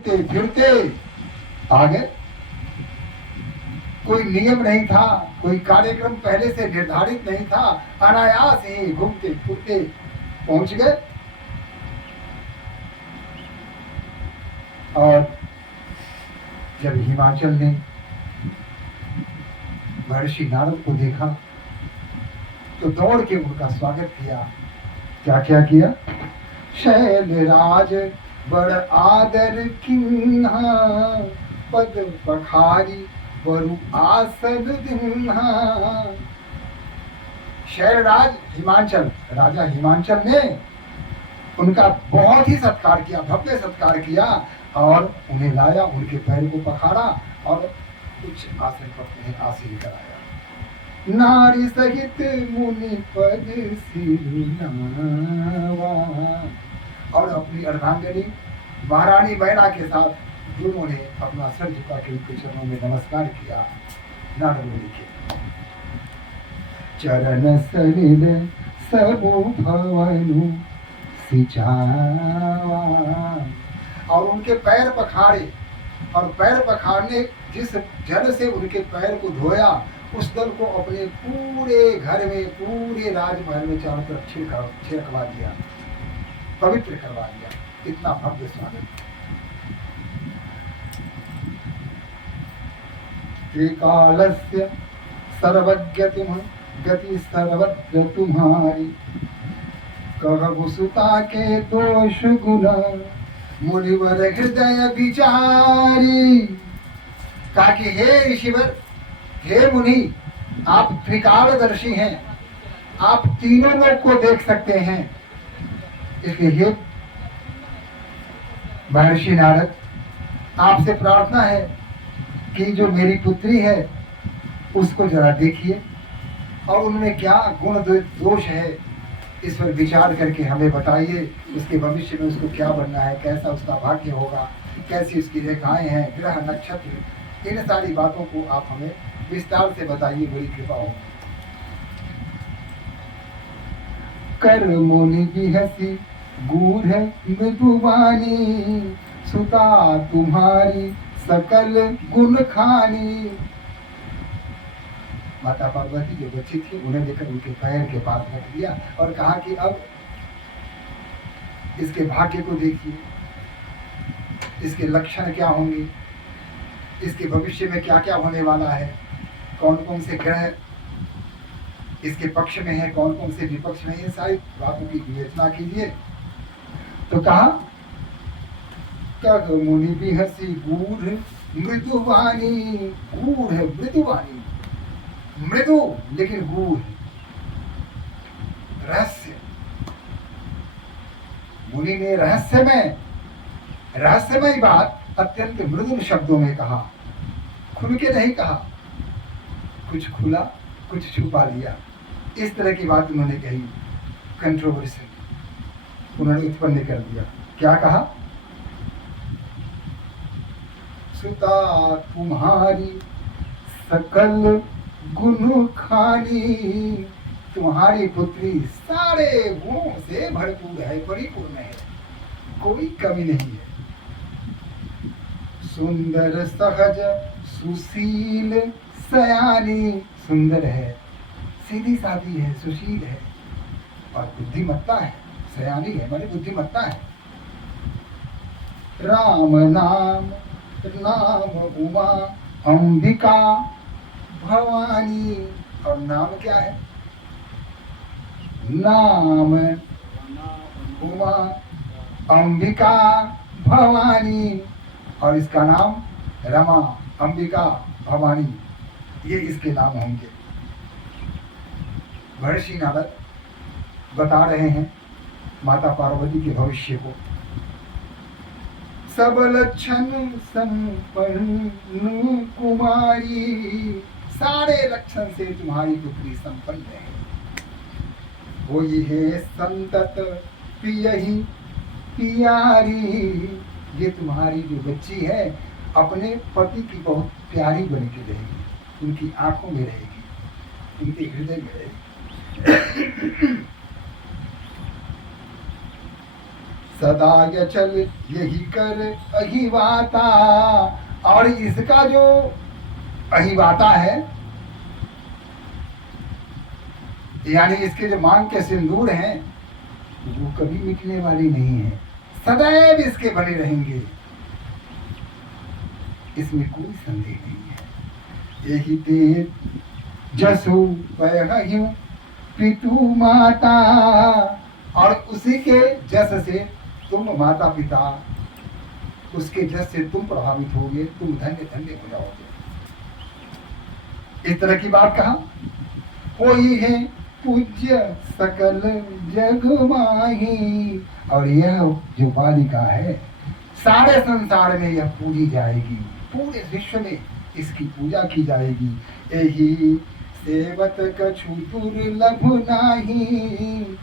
फिरते आ गए। कोई नियम नहीं था, कोई कार्यक्रम पहले से निर्धारित नहीं था, अनायास ही घूमते फिरते पहुंच गए। और जब हिमाचल ने महर्षि नारद को देखा तो दौड़ के उनका स्वागत किया। क्या क्या किया? शैलराज बड़ आदर किन्हा, पद पखारी बरु आसन दिन्हा। शैलराज हिमाचल, राजा हिमाचल ने उनका बहुत ही सत्कार किया, भव्य सत्कार किया और उन्हें लाया, उनके पैर को पखारा और कुछ आसन पर उन्हें आसीन कराया। नारी सहित मुनि पद सिरुनावा। और अपनी अर्धांगिनी महारानी बैना के साथ दोनों ने अपना सर झुका के उनके चरणों में नमस्कार किया। नारद मुनि के चरण सलिल सबो भवनु सिचावा। और उनके पैर पखारे, और पैर पखारने जिस जल से उनके पैर को धोया उस जल को अपने पूरे घर में, पूरे राजमहल में चारों तरफ छिड़कवा दिया, पवित्र करवा दिया। इतना भव्य स्वागत। त्रिकालस्य सर्वज्ञ तुम, गति सर्वज्ञ तुम्हारी, कहु सुता के दोष गुण, मुनिवर हृदय विचारी। कहा कि हे ऋषिवर, हे मुनि, आप त्रिकालदर्शी हैं, आप तीनों लोग को देख सकते हैं। इसलिए हे महर्षि नारद, आपसे प्रार्थना है कि जो मेरी पुत्री है उसको जरा देखिए और उनमें क्या गुण दोष है इस पर विचार करके हमें बताइए। उसके भविष्य में उसको क्या बनना है, कैसा उसका भाग्य होगा, कैसी उसकी रेखाएं हैं, ग्रह नक्षत्र, इन सारी बातों को आप हमें विस्तार से बताइए, बड़ी कृपा हो। कर मुनि बिहसी गूढ़ मृदुवानी, सुता तुम्हारी सकल गुण खानी। माता पार्वती जो बच्ची थी उन्हें लेकर उनके पैर के पास रख दिया और कहा कि अब इसके भाग्य को देखिए, इसके लक्षण क्या होंगे, इसके भविष्य में क्या क्या होने वाला है, कौन कौन से ग्रह इसके पक्ष में है, कौन कौन से विपक्ष में है, इन सारी बातों की विवेचना कीजिए। तो कहा कग मुनि बिहसी गूढ़ मृदुवानी। गूढ़ है, मृदुवानी, मृदु लेकिन गूढ़, रहस्य। मुनि ने रहस्यमय बात अत्यंत मृदुल शब्दों में कहा, खुल के नहीं कहा, कुछ खुला कुछ छुपा लिया, इस तरह की बात उन्होंने कही। कंट्रोवर्सी उन्होंने उत्पन्न कर दिया। क्या कहा? सुता तुम्हारी सकल गुण खानी। तुम्हारी पुत्री सारे गुणों से भरपूर है, परिपूर्ण है, कोई कमी नहीं है। सुंदर सहज सुशील सयानी। सुंदर है, सीधी सादी है, सुशील है और बुद्धिमत्ता है। सयानी है माने बुद्धिमत्ता है। राम नाम उमा अंबिका भवानी। और नाम क्या है? नाम उमा अंबिका भवानी, और इसका नाम रमा, अंबिका, भवानी, ये इसके नाम होंगे। महर्षि नारद बता रहे हैं माता पार्वती के भविष्य को। सब लक्षण संपन्न कुमारी। सारे लक्षण से तुम्हारी पुत्री संपन्न है। वो ये संतत पियहि प्यारी। ये तुम्हारी जो बच्ची है अपने पति की बहुत प्यारी बन के रहेगी, उनकी आंखों में रहेगी, उनके हृदय में रहेगी। सदा यचल यही कर अहिवाता। और इसका जो अहिवाता है, यानी इसके जो मांग के सिंदूर हैं, वो कभी मिटने वाली नहीं है, सदैव इसके बने रहेंगे, इसमें कोई संदेह नहीं है। यही ते जसु पयहु पितु माता, और उसी के जस से तुम माता पिता, उसके जस से तुम प्रभावित होगे, तुम धन्य धन्य हो जाओगे। इस तरह की बात कहा। कोई है पूज्य सकल जग माही, और यह जो बालिका है सारे संसार में यह पूजी जाएगी, पूरे विश्व में इसकी पूजा की जाएगी। यही सेवत कछु दुर्लभ नाही,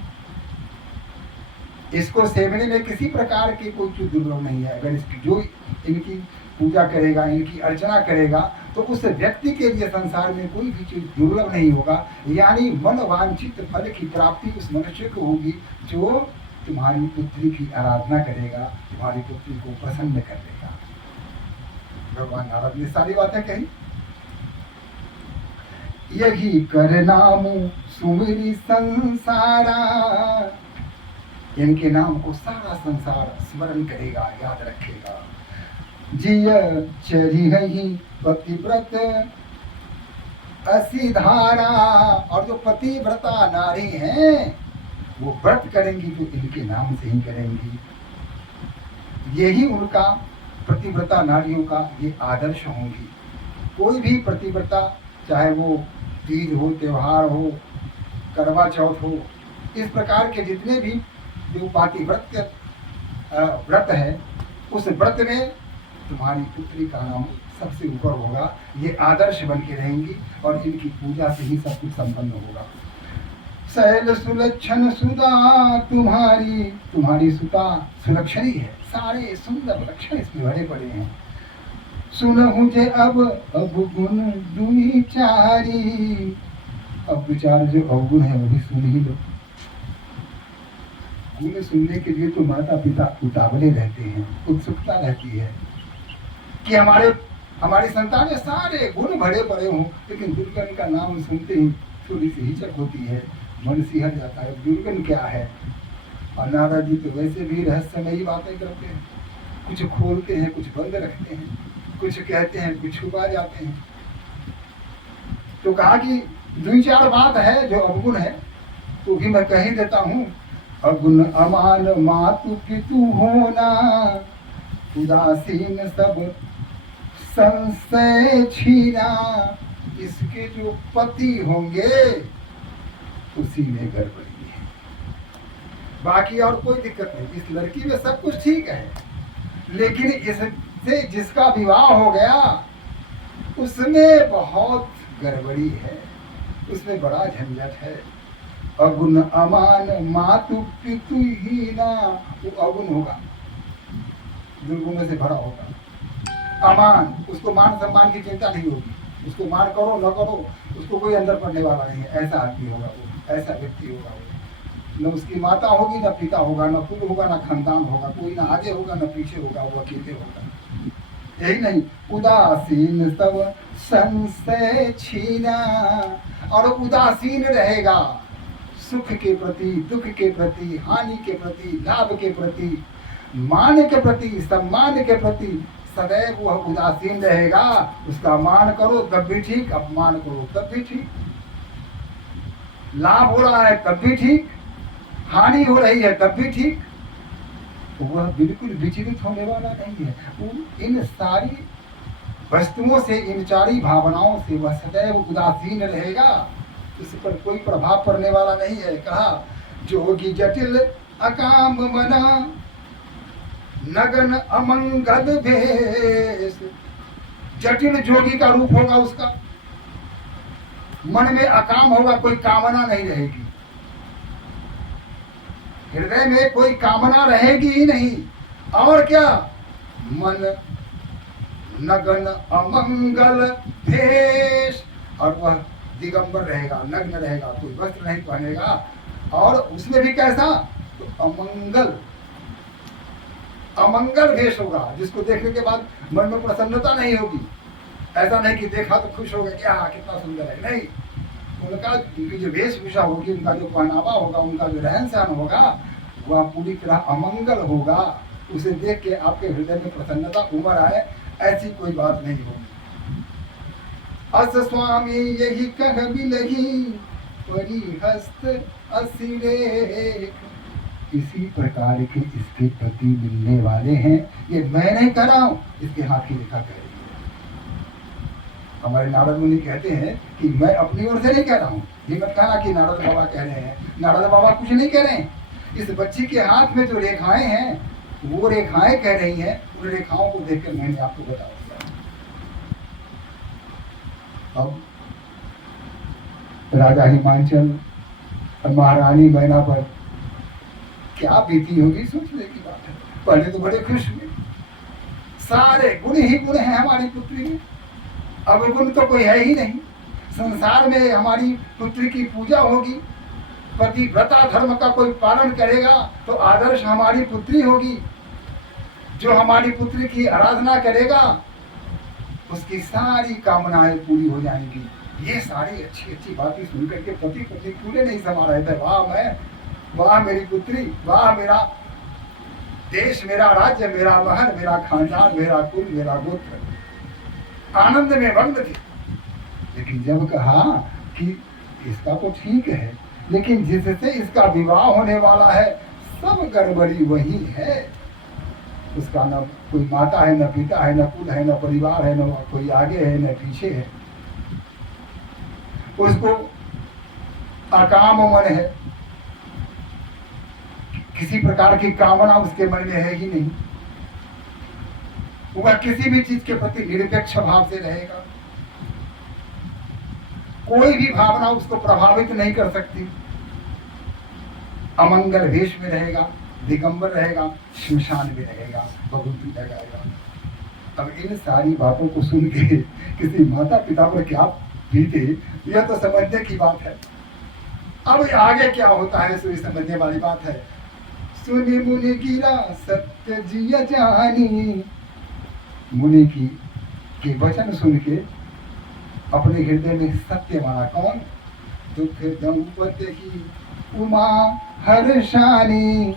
इसको सेवने में किसी प्रकार की कोई चीज दुर्लभ नहीं है। अगर इसकी जो इनकी पूजा करेगा, इनकी अर्चना करेगा, तो उस व्यक्ति के लिए संसार में कोई भी चीज दुर्लभ नहीं होगा। यानी मन वांछित फल की प्राप्ति उस मनुष्य को होगी जो तुम्हारी पुत्री की आराधना करेगा, तुम्हारी पुत्री को प्रसन्न कर देगा। भगवान नारद ने सारी बातें कही। यही कर नाम सुमिरी संसारा, इनके नाम को सारा संसार स्मरण करेगा, याद रखेगा। जिय चरी ही पतिव्रत असी धारा, और जो पतिव्रता नारी हैं वो व्रत करेंगी तो इनके नाम से ही करेंगी। यही उनका पतिव्रता नारियों का ये आदर्श होंगी। कोई भी पतिव्रता, चाहे वो तीज हो, त्योहार हो, करवा चौथ हो, इस प्रकार के जितने भी जो पातिव्रत्य व्रत है, उस व्रत में तुम्हारी पुत्री का नाम सबसे ऊपर होगा। ये आदर्श बन के रहेंगी और इनकी पूजा से ही सब कुछ संपन्न होगा। शैल सुलक्षण सुधा तुम्हारी, तुम्हारी सुता सुलक्षणी है, सारे सुंदर लक्षण इसमें भरे पड़े हैं। सुनहु जे अब गुण दुई चारी, अब विचार जो अवगुण है वो भी सुन ही लो। गुण सुनने के लिए तो माता पिता उतावले रहते हैं, उत्सुकता रहती है कि हमारी संतान में सारे गुण भरे पड़े हों, लेकिन दुर्गन का नाम सुनते ही थोड़ी सी हिचक होती है, मन सिहर जाता है, दुर्गन क्या है। और नारद जी तो वैसे भी रहस्यमयी बातें करते हैं, कुछ खोलते हैं, कुछ बंद रखते हैं, कुछ कहते हैं, कुछ छुपा जाते हैं। तो कहा कि दो चार बात है जो अवगुण है, तो भी मैं कह ही देता हूँ। अगुण अमान मातु पितु होना, उदासीन सब संशय छीना, इसके जो पति होंगे उसी में गड़बड़ी है, बाकी और कोई दिक्कत नहीं। इस लड़की में सब कुछ ठीक है, लेकिन इससे जिसका विवाह हो गया उसमें बहुत गड़बड़ी है, उसमें बड़ा झंझट है। अगुण अमान मातु पितु ही ना, वो अगुण होगा, दुर्गुणों से भरा होगा। अमान, उसको मान सम्मान की चिंता नहीं होगी, उसको मान करो न करो उसको कोई अंदर पड़ने वाला नहीं है। ऐसा आदमी होगा वो, ऐसा व्यक्ति होगा वो। न उसकी माता होगी, न पिता होगा, न कुल होगा, न खानदान होगा, कोई न आगे होगा न पीछे होगा, वो अकेले होगा। यही नहीं, उदासीन सब संशय छीना, और उदासीन रहेगा सुख के प्रति, दुख के प्रति, हानि के प्रति, लाभ के प्रति, मान के प्रति, सम्मान के प्रति सदैव वह उदासीन रहेगा। उसका मान करो तब भी ठीक, अपमान करो तब भी ठीक, लाभ हो रहा है तब भी ठीक, हानि हो रही है तब भी ठीक, वह बिल्कुल विचलित होने वाला नहीं है। वो इन सारी वस्तुओं से, इन चारी भावनाओं से वह सदैव उदासीन रहेगा, उस पर कोई प्रभाव पड़ने वाला नहीं है। कहा जोगी जटिल अकाम मना, नगन अमंगल भेष, जटिल जोगी का रूप होगा उसका, मन में अकाम होगा, कोई कामना नहीं रहेगी, हृदय में कोई कामना रहेगी ही नहीं। और क्या, मन नगन अमंगल भेष, और वह दिगंबर रहेगा, नग्न रहेगा, कोई वस्त्र नहीं पहनेगा, और उसमें भी कैसा, तो अमंगल, अमंगल भेष होगा, जिसको देखने के बाद मन में प्रसन्नता नहीं होगी। ऐसा नहीं कि देखा तो खुश हो गए, क्या कितना सुंदर है, नहीं। उनका उनकी जो वेशभूषा होगी, उनका जो पहनावा होगा, उनका जो रहन सहन होगा, वह पूरी तरह अमंगल होगा। उसे देख के आपके हृदय में प्रसन्नता उमड़ आए, ऐसी कोई बात नहीं होगी। अस स्वामी यही कह बिलही परिहस्त असिरेख। इसी प्रकार के इसके पति मिलने वाले हैं। ये मैं नहीं कह रहा हूं, इसके हाथ की रेखा कह रही है। हमारे नारद मुनि कहते हैं कि मैं अपनी ओर से नहीं कह रहा हूं, ये मत कहना कि नारद बाबा कह रहे हैं। नारद बाबा कुछ नहीं कह रहे हैं। इस बच्ची के हाथ में जो रेखाएं हैं, वो रेखाएं कह रही हैं। उन रेखाओं को देखकर मैंने आपको बताया। अब राजा हिमांचल और महारानी मैना पर क्या बीती होगी, सोचने की बात है। पहले तो बड़े खुश हुए, सारे गुण ही गुण हैं हमारी पुत्री में, अब गुण तो कोई है ही नहीं। संसार में हमारी पुत्री की पूजा होगी, पतिव्रता धर्म का कोई पालन करेगा तो आदर्श हमारी पुत्री होगी। जो हमारी पुत्री की आराधना करेगा उसकी सारी कामनाएं पूरी हो जाएंगी। ये सारी अच्छी अच्छी बातें सुनकर के पति पत्नी पूरे नहीं समा रहे थे। वाह मैं, वाह मेरी पुत्री, वाह मेरा देश, मेरा राज्य, मेरा महल, मेरा खानदान, मेरा कुल, मेरा गोत्र, आनंद में मग्न थे। लेकिन जब कहा कि इसका तो ठीक है, लेकिन जिससे इसका विवाह होने वाला है सब गड़बड़ी वही है। उसका न कोई माता है, न पिता है, न कुल है, न परिवार है, न कोई आगे है, न पीछे है। उसको अकाम मन है, किसी प्रकार की कामना उसके मन में है ही नहीं। वह किसी भी चीज के प्रति निरपेक्ष भाव से रहेगा, कोई भी भावना उसको प्रभावित नहीं कर सकती। अमंगल वेश में रहेगा, दिगंबर रहेगा, शमशान में रहेगा, भभूति लगाएगा। अब इन सारी बातों को सुन के किसी माता पिता पर क्या बीते, यह तो समझने की बात है। अब आगे क्या होता है सो समझने वाली बात है। सुनि मुनि गिरा सत्य जिया जानी। मुनि की के वचन सुन के अपने हृदय में सत्य माना। कौन? दुख दंपति की उमा हर्षानी।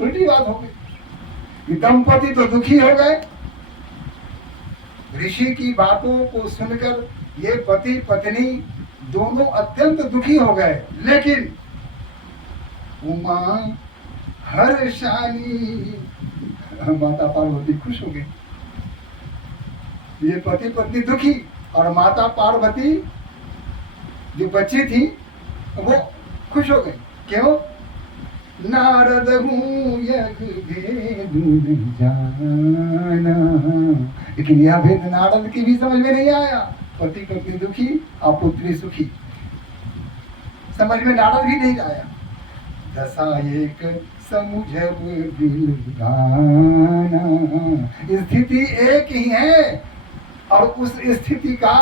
उल्टी बात हो गई, दंपति तो दुखी हो गए। ऋषि की बातों को सुनकर ये पति पत्नी दोनों अत्यंत दुखी हो गए। लेकिन उमा हर्षानी, माता पार्वती खुश हो गई। ये पति पत्नी दुखी और माता पार्वती जो बच्ची थी वो खुश हो गई। क्यों? नारद हूँ यह भेद नहीं जाना। लेकिन यह भेद नारद की भी समझ में नहीं आया। पति पत्नी दुखी और पुत्री सुखी, समझ में नारद भी नहीं आया। दशा एक समुझब दिल गाना। स्थिति एक ही है और उस स्थिति का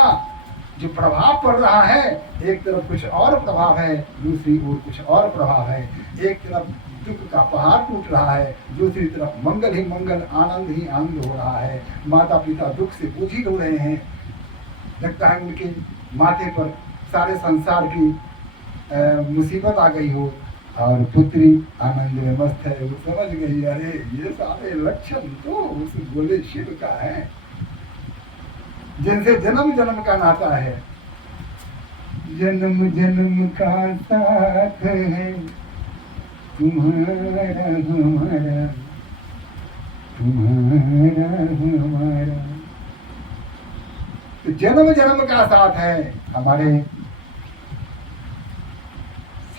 जो प्रभाव पड़ रहा है, एक तरफ कुछ और प्रभाव है, दूसरी ओर कुछ और प्रभाव है। एक तरफ दुख का पहाड़ टूट रहा है, दूसरी तरफ मंगल ही मंगल, आनंद ही आनंद हो रहा है। माता पिता दुख से बोझिल हो रहे हैं, लगता है उनके माथे पर सारे संसार की मुसीबत आ गई हो, और पुत्री आनंद में मस्त है। वो समझ गई, अरे ये सारे लक्षण तो उस बोले शिव का है, जिनसे जन्म जन्म का नाता है। जन्म जन्म का साथ है तुम्हारा हमारा, तुम्हारा हमारा। तो जन्म जन्म का साथ है। हमारे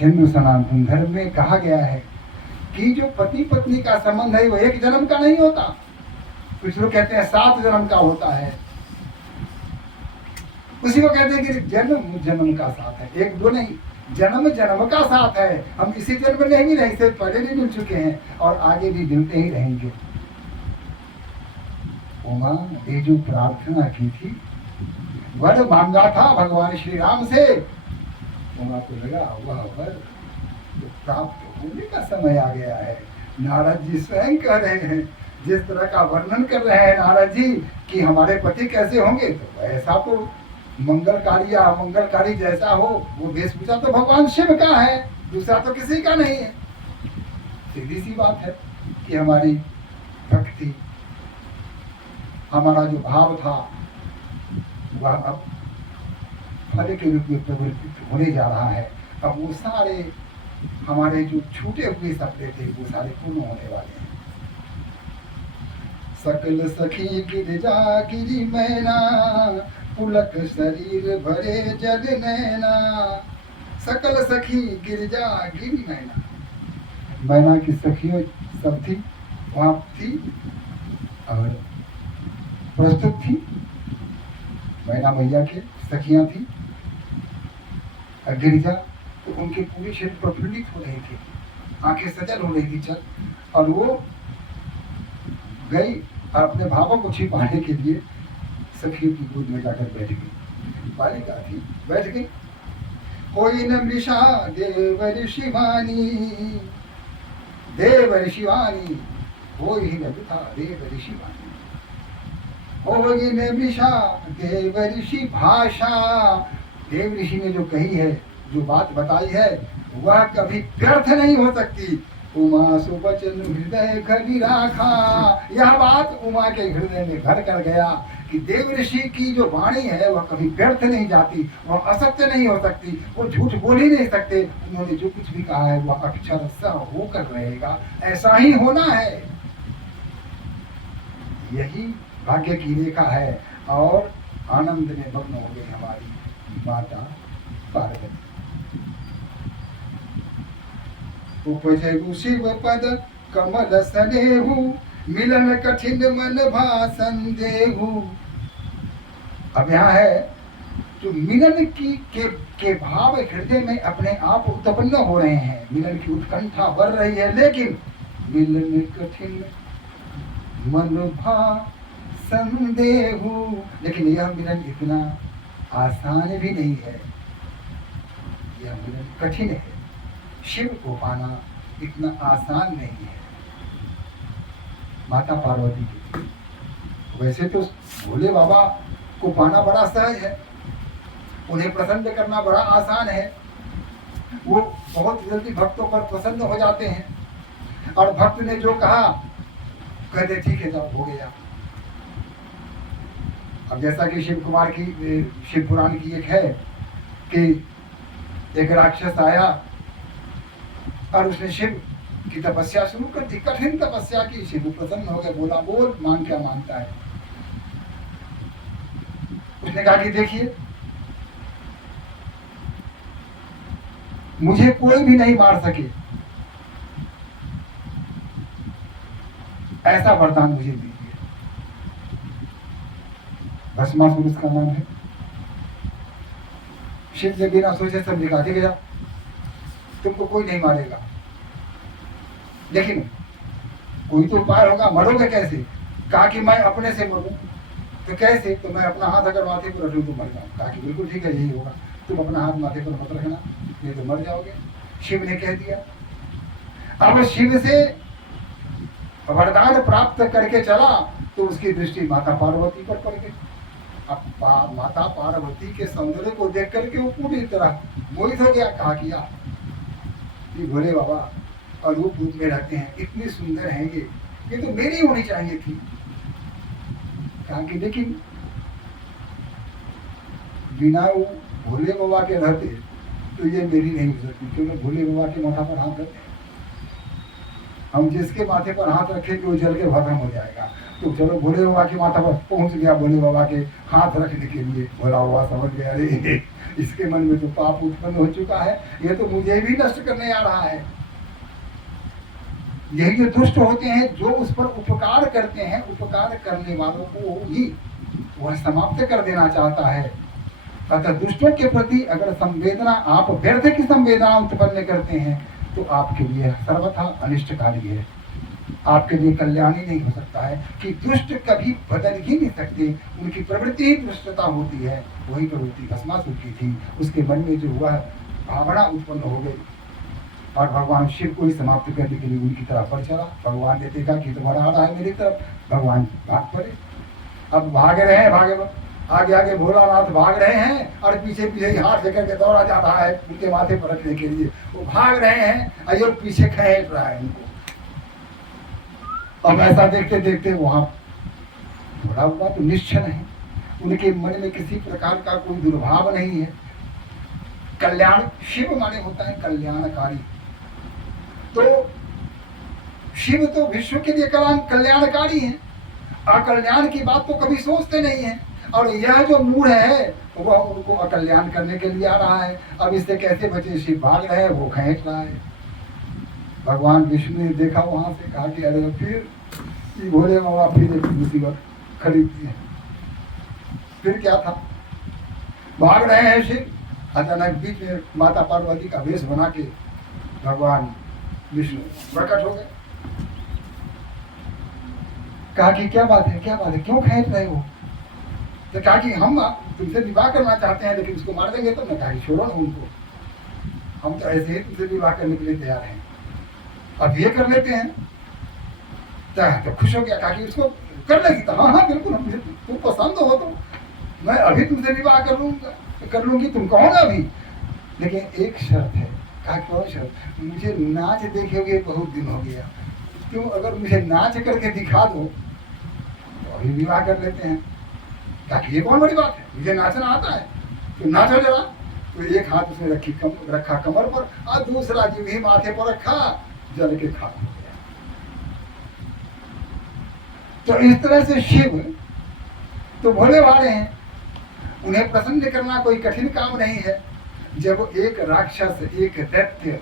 हिंदू सनातन धर्म में कहा गया है कि जो पति पत्नी का संबंध है वो एक जन्म का नहीं होता। कुछ लोग कहते हैं 7 जन्म का होता है। उसी को कहते हैं कि जन्म जन्म का साथ है, 1-2 नहीं, जन्म जन्म का साथ है। हम इसी जन्म में नहीं मिले, इससे पहले भी मिल चुके हैं और आगे भी मिलते ही रहेंगे। उमा ने जो प्रार्थना की थी, वर मांगा था भगवान श्री राम से, उमा को लगा वह वर प्राप्त होने का समय आ गया है। नारद जी स्वयं कह रहे हैं, जिस तरह का वर्णन कर रहे हैं नारद जी कि हमारे पति कैसे होंगे, तो ऐसा तो मंगलकारी या अमंगलकारी जैसा हो वो वेशभूषा तो भगवान शिव का है, दूसरा तो किसी का नहीं है। सीधी सी बात है कि हमारी भक्ति, हमारा जो भाव था वह अब फल के रूप में प्रवर्तित होने जा रहा है। अब वो सारे हमारे जो छूटे हुए सपने थे वो सारे पूर्ण होने वाले हैं। सकल सखी गिरजा गिरी मैना, पुलक शरीर भरे जल नैना। सकल सखी गिरजा गिरी मैना, मैना की सखियों सब थी, वहां थी और प्रस्तुत थी। मैना मैया के सखियां थी। और गिरिजा तो उनके पूरे शरीर प्रफुल्लित हो रहे थे, आंखें सजल हो रही थी चल, और वो गई और अपने भावों को छिपाने के लिए सखियों की गोद में जाकर बैठ गई। बालिका थी, बैठ गई। कोई न मृषा देवर शिवानी, देवर शिवानी हो ही न था देवर शिवानी, हो ही न मृषा देव ऋषि भाषा। देव ऋषि ने जो कही है, जो बात बताई है, वह कभी व्यर्थ नहीं हो सकती। उमा सुबचन हृदय घरी राखा, यह बात उमा के हृदय में घर कर गया कि देव ऋषि की जो वाणी है वह कभी व्यर्थ नहीं जाती, वह असत्य नहीं हो सकती, वो झूठ बोल ही नहीं सकते। उन्होंने जो कुछ भी कहा है वह अक्षरशः होकर रहेगा, ऐसा ही होना है। यही भाग्य की रेखा है। और आनंद में मग्न हो गई हमारी माता पार्वती। उपजगु शिव पद कमल सनेहु, मिलन कठिन मन भाषण देहु। अब यहाँ है जो मिलन की के भाव हृदय में अपने आप उत्पन्न हो रहे हैं, मिलन की उत्कंठा बढ़ रही है, लेकिन मिलन कठिन मन भाषण देहु, लेकिन यह मिलन इतना आसान भी नहीं है, यह मिलन कठिन है। शिव को पाना इतना आसान नहीं है। माता पार्वती की, वैसे तो भोले बाबा को पाना बड़ा सहज है, उन्हें प्रसन्न करना बड़ा आसान है, वो बहुत जल्दी भक्तों पर प्रसन्न हो जाते हैं। और भक्त ने जो कहा कहते ठीक है जब हो गया। अब जैसा कि शिव कुमार की शिव पुराण की एक है कि एक राक्षस आया और उसने शिव की तपस्या शुरू कर दी, कठिन तपस्या की। शिव प्रसन्न हो गए, बोला बोल मान क्या मानता है। उसने कहा कि देखिए मुझे कोई भी नहीं मार सके, ऐसा वरदान मुझे दीजिए। भस्मासुर उसका नाम है। शिव ने बिना सोचे समझे कहा ठीक है तुमको कोई नहीं मारेगा, लेकिन कोई तो उपाय होगा, मरोगे कैसे? कहा कि मैं अपने से मरूं। तो कैसे? तो मैं अपना हाथ अगर माथे पर रखूं तो मर जाऊं। कहा कि बिल्कुल ठीक है, यही होगा, तुम अपना हाथ माथे पर मत रखना, नहीं तो मर जाओगे। शिव ने कह दिया। अब शिव से वरदान प्राप्त करके चला तो उसकी दृष्टि माता पार्वती पर पड़ गई। अब माता पार्वती के सौंदर्य को देख करके वो पूरी तरह मोहित हो गया। कहा किया ये भोले बाबा और रूप रूप में रहते हैं, इतनी सुंदर है ये तो मेरी होनी चाहिए थी। कहा कि लेकिन बिना वो भोले बाबा के रहते तो ये मेरी नहीं हो सकती, क्योंकि भोले बाबा के माथा पर हाथ रखते, हम जिसके माथे पर हाथ रखेंगे वो जल के भस्म हो जाएगा। तो चलो भोले बाबा के माथा पर पहुंच गया, भोले बाबा के हाथ रखने के लिए। भोला बाबा समझ गया अरे इसके मन में तो पाप उत्पन्न हो चुका है, ये तो मुझे भी नष्ट करने आ रहा है। यही जो दुष्ट होते हैं, जो उस पर उपकार करते हैं, उपकार करने वालों को ही वह समाप्त कर देना चाहता है। अतः दुष्टों के प्रति अगर संवेदना, आप व्यर्थ की संवेदना उत्पन्न करते हैं तो आपके लिए सर्वथा अनिष्टकारी है, आपके लिए कल्याणी नहीं हो सकता है। कि दुष्ट कभी बदल ही नहीं सकते, उनकी प्रवृत्ति ही दुष्टता होती है। वही प्रवृत्ति भस्मासुर की थी, उसके मन में जो हुआ भावना उत्पन्न हो गई और भगवान शिव को ही समाप्त करने के लिए उनकी तरफ बढ़ चला। भगवान ने देखा कि तो बड़ा आ रहा है मेरी तरफ, भगवान भाग पड़े। अब भाग रहे हैं, आगे आगे भोलानाथ भाग रहे हैं और पीछे पीछे हाथ लेकर के दौड़ा जा रहा है उनके माथे पर रखने के लिए। वो भाग रहे हैं और ये पीछे खींच रहा है उनको। अब ऐसा देखते देखते वहां थोड़ा हुआ तो निश्चल है, उनके मन में किसी प्रकार का कोई दुर्भाव नहीं है। कल्याण, शिव माने होता है कल्याणकारी। तो शिव तो विश्व के लिए कल्याणकारी है, अकल्याण की बात तो कभी सोचते नहीं है। और यह जो मूढ़ है वह उनको अकल्याण करने के लिए आ रहा है। अब इससे कैसे बचे? शिव भाग रहे हैं, वो खींच रहा है। भगवान विष्णु ने देखा वहां से, कहा कि अरे फिर भोले बाबा फिर एक मुसीबत खड़ी की है। फिर क्या था? भाग रहे हैं शिव, अचानक बीच में माता पार्वती का वेश बना के भगवान विष्णु प्रकट हो गए। कहा कि क्या बात है, क्या बात है, क्यों खींच रहे हो? तो कहा कि हम तुमसे विवाह करना चाहते हैं, लेकिन उसको मार देंगे। तो मैं कहा कि छोड़ो ना उनको, हम तो ऐसे ही तुमसे विवाह करने के लिए तैयार हैं, अब ये कर लेते हैं। तो खुश हो गया, कहा कि उसको कर लेगी। तो हाँ हाँ बिल्कुल, हम तुम पसंद हो तो मैं अभी तुमसे विवाह कर लूंगी, तुम कहो ना अभी, लेकिन एक शर्त है। कहा कौन शर्त? मुझे नाच देखे हुए बहुत दिन हो गया, तुम अगर मुझे नाच करके दिखा दो तो अभी विवाह कर लेते हैं। कहा कि ये कौन बड़ी बात है, मुझे नाचना आता है, तो नाचो जरा। तो एक हाथ उसने रखा कमर पर और दूसरा जीव ही माथे पर रखा, जल के खाक हो गया। तो इस तरह से शिव तो भोले वाले हैं, उन्हें प्रसन्न करना कोई कठिन काम नहीं है। जब एक राक्षस, एक दैत्य,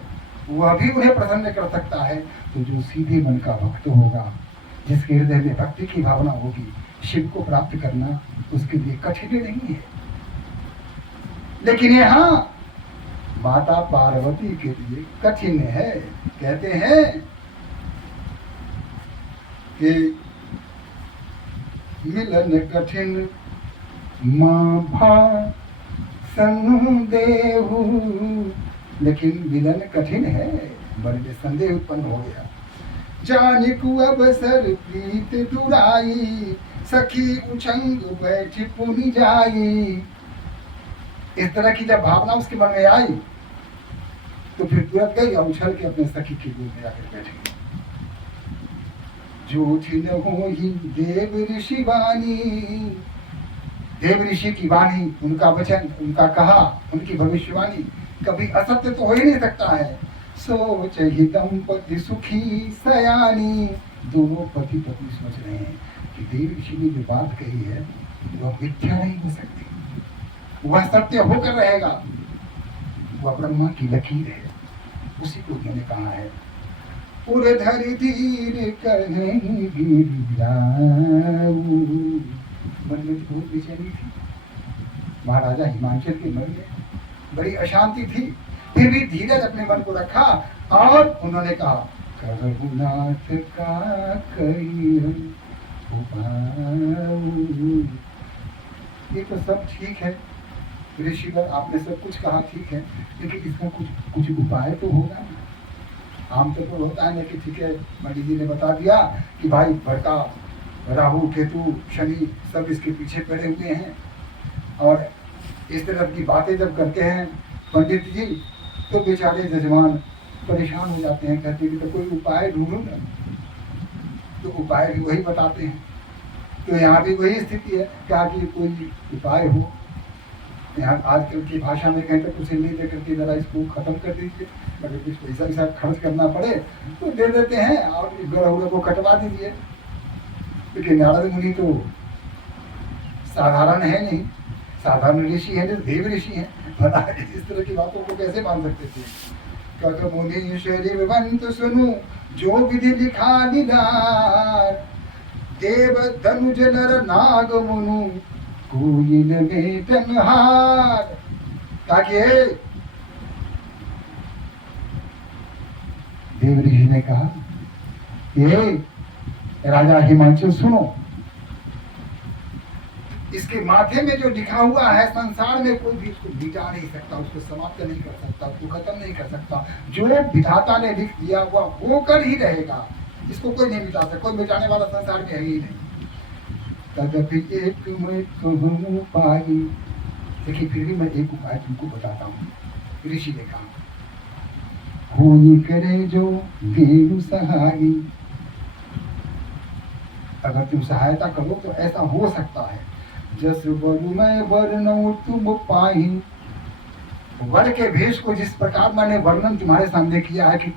वह भी उन्हें प्रसन्न कर सकता है, तो जो सीधे मन का भक्त होगा, जिसके हृदय में भक्ति की भावना होगी, शिव को प्राप्त करना उसके लिए कठिन नहीं है। लेकिन यहाँ माता पार्वती के लिए कठिन है। कहते हैं कि मिलन कठिन माँ भा संदेहु, लेकिन मिलन कठिन है। मन में संदेह उत्पन्न हो गया। जानिकु अवसर प्रीत दुराई, सखी उछंग बैठी पुनि जाई। इस तरह की जब भावना उसके मन में आई तो फिर तुरंत गई और उछल के अपने सखी की गोद में आकर बैठी। जो हो ही देव ऋषि वाणी, देव ऋषि की वाणी, उनका वचन, उनका कहा, उनकी भविष्यवाणी कभी असत्य तो हो ही नहीं सकता है। सोच ही दंपति सुखी सयानी, दोनों पति पत्नी सोच रहे हैं कि देव ऋषि ने जो बात कही है वह मिथ्या नहीं हो सकती, वह सत्य होकर रहेगा, वह ब्रह्मा की लकीर है। उसी को उन्होंने कहा है। उर्धर धीर कहीं मन में बहुत बेचैनी थी। महाराजा हिमांचल के मन में बड़ी अशांति थी, फिर भी धीरज अपने मन को रखा और उन्होंने कहा, रघुनाथ का कई ये तो सब ठीक है ऋषिवर, आपने सब कुछ कहा ठीक है, लेकिन इसका कुछ उपाय तो होगा ना। आमतौर पर होता है ना कि ठीक है, पंडित जी ने बता दिया कि भाई भड़का राहु केतु शनि सब इसके पीछे पड़े हुए हैं, और इस तरह की बातें जब करते हैं पंडित जी तो बेचारे जजमान परेशान हो जाते हैं, कहते हैं कि तो कोई उपाय ढूंढो ना। तो उपाय भी वही बताते हैं। तो यहाँ भी वही स्थिति है, क्या कि कोई उपाय हो। यहाँ आजकल की भाषा में कहें तो कुछ नहीं दे करके जरा इसको खत्म कर दीजिए, अगर कुछ पैसा वैसा खर्च करना पड़े तो दे देते हैं और गड़हुए को कटवा दीजिए। क्योंकि नारद मुनि तो साधारण है नहीं, साधारण ऋषि है, देव ऋषि है, इस तरह की बातों को कैसे मान सकते थे। कक मुनि शरीर बंत सुनु जो विधि लिखा लीलार, देव धनुज नर नाग मुनु कोई न बेटन हार। ताकि देव ऋषि ने कहा, ये राजा हिमांशु सुनो, इसके माथे में जो लिखा हुआ है संसार में कोई भी उसको मिटा नहीं सकता, उसको समाप्त नहीं कर सकता, उसको खत्म नहीं कर सकता। जो विधाता ने लिख दिया हुआ वो कर ही रहेगा, इसको कोई नहीं मिटा सकता, कोई मिटाने वाला संसार में है ही नहीं। तदपि एक मैं कहूँ पाई, देखिए फिर भी मैं एक उपाय तुमको बताता हूँ। ऋषि ने कहा होनी करे जो देव सहाई, अगर तुम सहायता करो तो ऐसा हो सकता है। जस बरु मैं वर्णऊ तुम पाही, वर के भेष को जिस प्रकार मैंने वर्णन तुम्हारे सामने किया है कि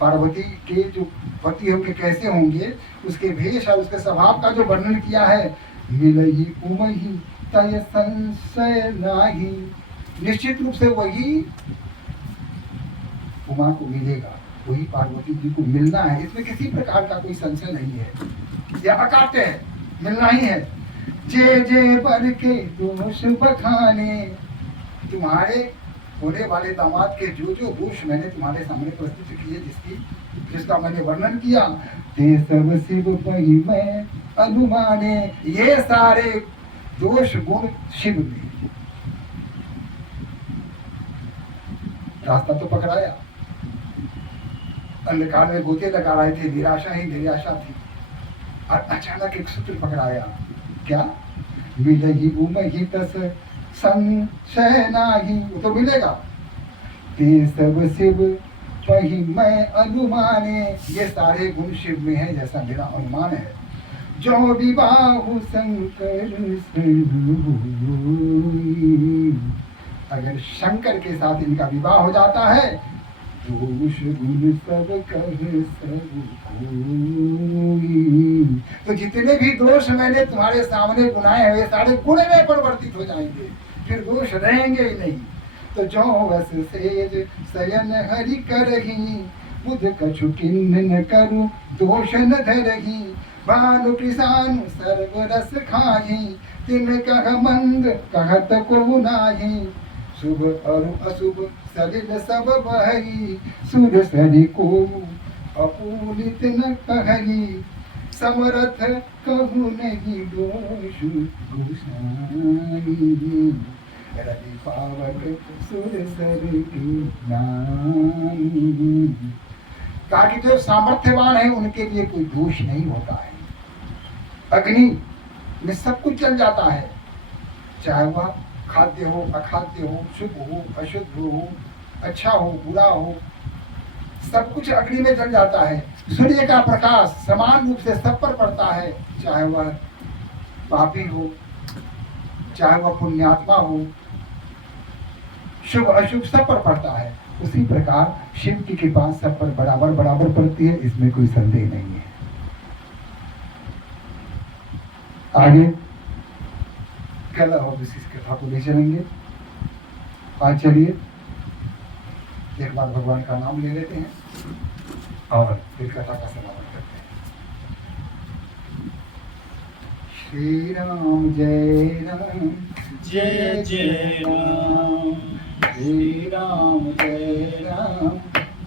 पार्वती के जो पति हो के कैसे होंगे, उसके भेष और उसके स्वभाव का जो वर्णन किया है, मिलही उमही तय संशय नाही, निश्चित रूप से वही उमा को मिलेगा, वही पार्वती जी को मिलना है, इसमें किसी प्रकार का कोई संशय नहीं है, यह अकाट्य है, मिलना ही है। जे जे बर के दोष बखाने, तुम्हारे होने वाले दामाद के जो जो दोष मैंने तुम्हारे सामने प्रस्तुत किए, जिसका मैंने वर्णन किया, ते सब शिव पही मैं अनुमाने, ये सारे दोष गुण शिव में। रास्ता तो पकड़ाया, अंधकार में गोते लगा रहे थे, निराशा ही निराशा थी, और अचानक एक सूत्र पकड़ाया, क्या मिलही उमही तस संशय नाही, वो तो मिलेगा। ते सब शिव पही मैं अनुमाने, ये सारे गुण शिव में है जैसा मेरा अनुमान है। जो विवाह शंकर अगर शंकर के साथ इनका विवाह हो जाता है, दोष गुण सब कहे सब कोई, तो जितने भी दोष मैंने तुम्हारे सामने गुनाए हुए सारे गुण में परिवर्तित हो जाएंगे, फिर दोष रहेंगे ही नहीं। तो जो वस सेज शयन हरि करही, बुध कछु किन्न न करु दोष न धरही, भानु किसान सर्व रस खाही, तिन कह मंद कहत को नाही, शुभ और अशुभ सलिल सब बहरी, सुर सरि को अपूलित न कहरी, समरथ कहु नहीं दोष गुसाई, रवि पावक सुर सर की नाई। कहा कि जो सामर्थ्यवान है उनके लिए कोई दोष नहीं होता है, अग्नि में सब कुछ चल जाता है, चाहे वह खाद्य हो अखाद्य हो, शुभ हो अशुद्ध हो, अच्छा हो बुरा हो, सब कुछ अग्नि में जल जाता है। सूर्य का प्रकाश समान रूप से सब पर पड़ता है, चाहे वह पापी हो चाहे वह पुण्यात्मा हो, शुभ अशुभ सब पर पड़ता है। उसी प्रकार शिव की कृपा सब पर बराबर बराबर पड़ती है, इसमें कोई संदेह नहीं है। आगे कल और इस कथा को ले चलेंगे। आज चलिए एक बार भगवान का नाम ले लेते हैं और फिर कथा का समापन करते हैं। श्री राम जय राम जय जय राम, श्री राम जय राम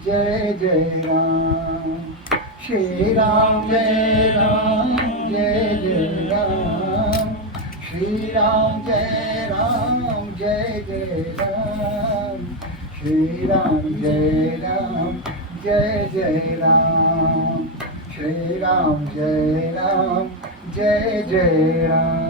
जय जय राम, श्री राम जय राम जय जय राम, श्री राम जय राम जय जय राम, श्री राम जय राम जय जय राम, श्री राम जय राम जय जय राम।